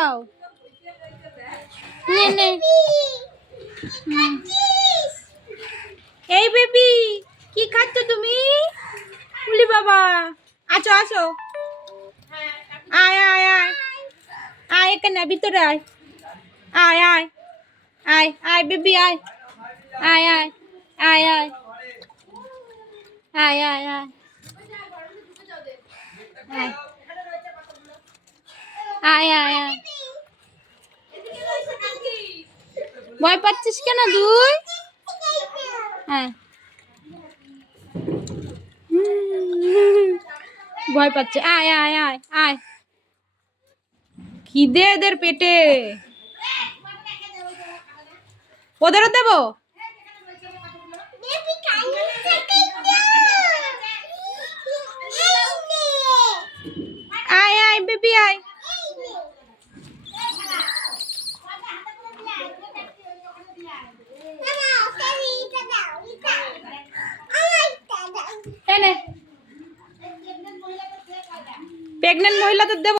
দাও। নে নে। এই বেবি কি খাচ্ছ তুমি? উলি বাবা, আসো আসো, আয় আয় আয় আয় এখানে ভিতরে আয়, আয় আয় আয় আয় বেবি আয়, আয় আয় আয় আয় আয় আয় আয় আয় আয় আয়। ভয় পাচ্ছিস কেন তুই? হ্যাঁ ভয় পাচ্ছে, আয় আয় আয় আয়। খিদে এদের পেটে, ওদেরও দেবো। আয় আয় বেবি আয়। প্রেগনেন্ট মহিলাদের দেবো।